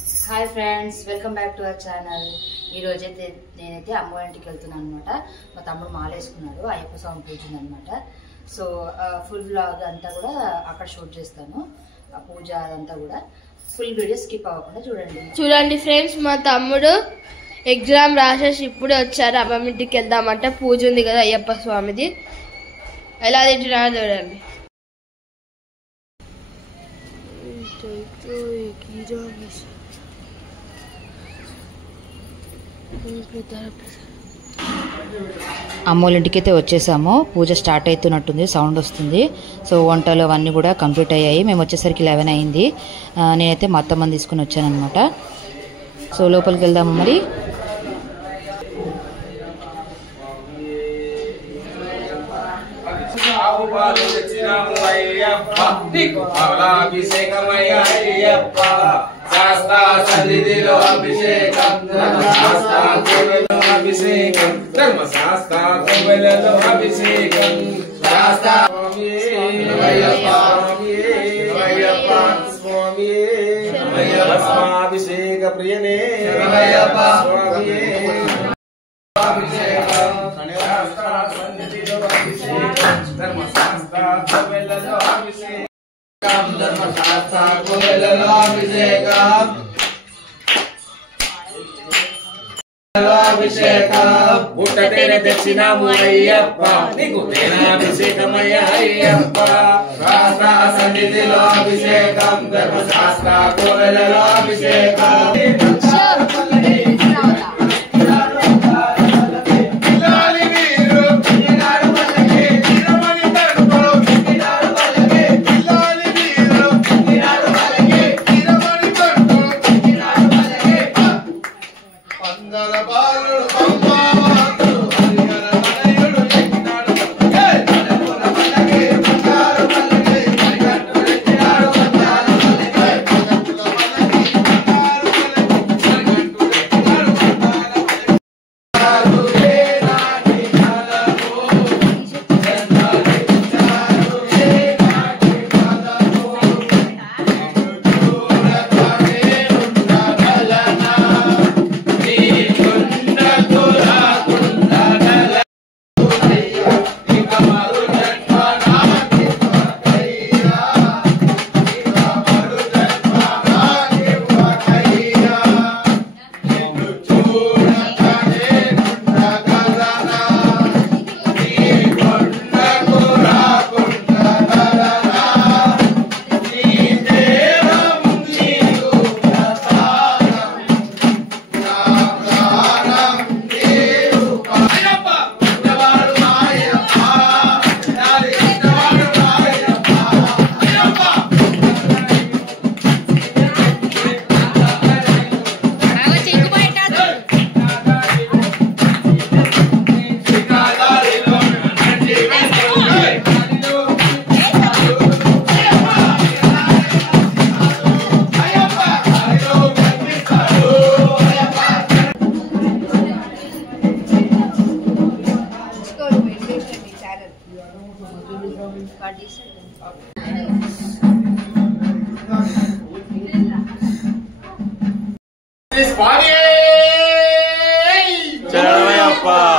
Hi friends, welcome back to our channel. ఈరోజైతే నేనైతే అమ్మవారి ఇంటికి వెళ్తున్నాను అనమాట. మా తమ్ముడు మాల వేసుకున్నాడు, అయ్యప్ప స్వామి పూజ ఉందనమాట. సో ఫుల్ వ్లాగ్ అంతా కూడా అక్కడ షూట్ చేస్తాను. ఆ పూజ అదంతా కూడా ఫుల్ వీడియో స్కిప్ అవ్వకుండా చూడండి ఫ్రెండ్స్, మా తమ్ముడు ఎగ్జామ్ రాసేసి ఇప్పుడే వచ్చారు. అమ్మమ్మ ఇంటికి వెళ్దామంటే పూజ ఉంది కదా అయ్యప్ప స్వామిది. ఎలా తింటున్నారో చూడండి. అమ్మోళ్ళ ఇంటికి అయితే వచ్చేసాము. పూజ స్టార్ట్ అవుతున్నట్టుంది, సౌండ్ వస్తుంది. సో వంటలు అవన్నీ కూడా కంప్లీట్ అయ్యాయి. మేము వచ్చేసరికి 11 అయింది. నేనైతే మా అత్తమ్మని తీసుకుని వచ్చాను అనమాట. సో లోపలికి వెళ్దాము మరి. శాస్త్ర సన్నిధిలో అభిషేకం, అభిషేకం ధర్మశాస్త్ర కొవ్వెలలో అభిషేకం. శాస్త్ర అభిషేక ప్రియనే ధర్మశాస్త్ర కొవ్వెలలో అభిషేకం, ధర్మశాస్త్ర కొవ్వెలలో అభిషేకం, అభిషేకం పుట్టతేనే తెచ్చినాము అయ్యప్ప, నీకు అభిషేకమయ్య అయ్యప్ప. శాస్త్ర సన్నిధిలో అభిషేకం, ధర్మశాస్త్ర కోవెలలో అభిషేకం. Ayappa!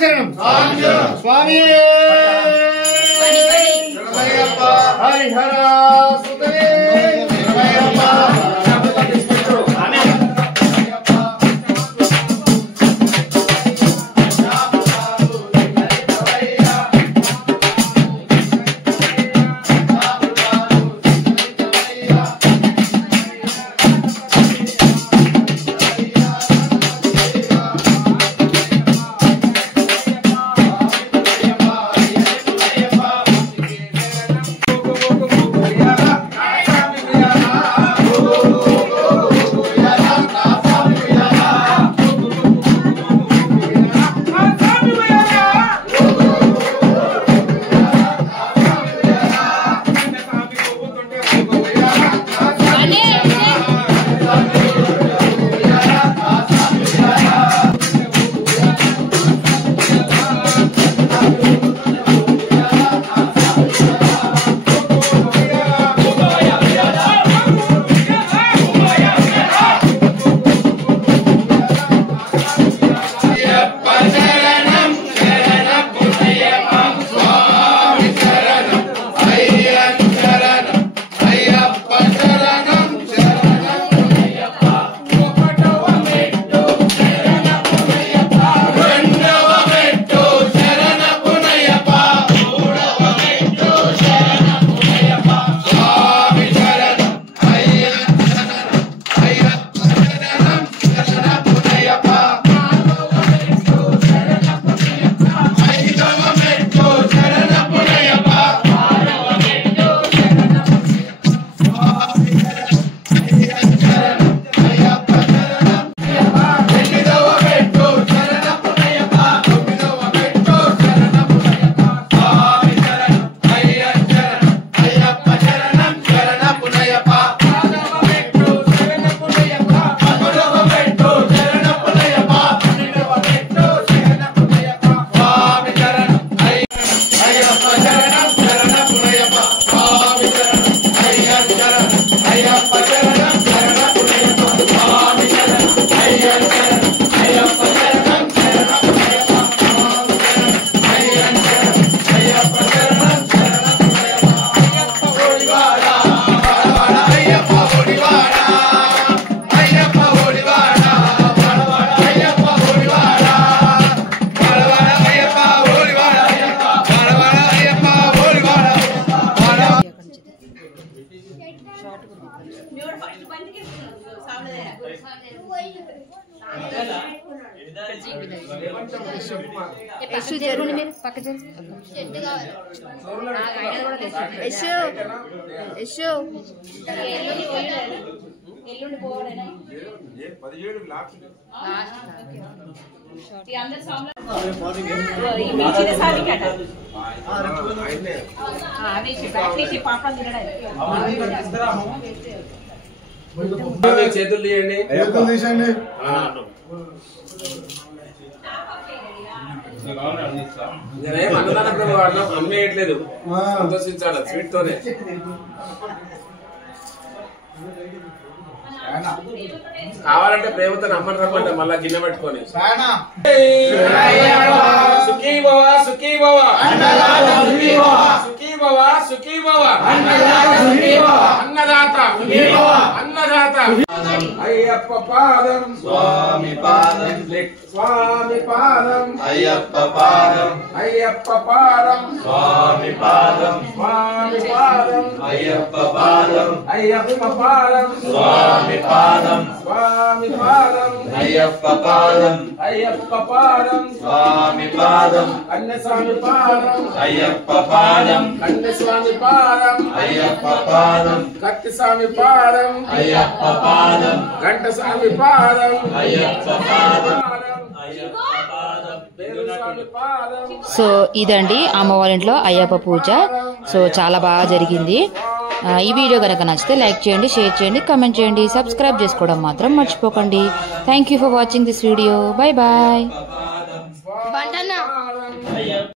శరణం స్వామి హరిహర సుతే చేతులు తీయండి నేనేం అన్నదానప్పుడు వాడినా అమ్మేయట్లేదు సంతోషించాలి స్వీట్ తోనే కావాలంటే ప్రేమతో అమ్మని రమ్మంటే మళ్ళా గిన్నె పెట్టుకొని సుఖీ భవ సుఖీ భవ సుఖీ భవ సుఖీ భవ అన్నదాత అన్నదాత అయ్యప్ప పాదం స్వామి పాదం స్వామి పాదం అయ్యప్ప పాదం అయ్యప్ప పాదం స్వామి పాదం స్వామి పాదం అయ్యప్ప పాదం అయ్యప్ప పాదం స్వామి పాదం స్వామి పాదం అయ్యప్ప పాదం అయ్యప్ప పాదం స్వామి పాదం కన్యస్వామి పాదం అయ్యప్ప పాదం కన్యస్వామి పాదం అయ్యప్ప పాదం కత్తిస్వామి పాదం అయ్యప్ప పాదం గంటస్వామి పాదం అయ్యప్ప పాదం సో ఇదండి అమ్మవారి ఇంట్లో అయ్యప్ప పూజ. సో చాలా బాగా జరిగింది. ఈ వీడియో కనుక నచ్చితే లైక్ చేయండి, షేర్ చేయండి, కామెంట్ చేయండి, సబ్స్క్రైబ్ చేసుకోవడం మాత్రం మర్చిపోకండి. Thank you for watching this video. Bye bye.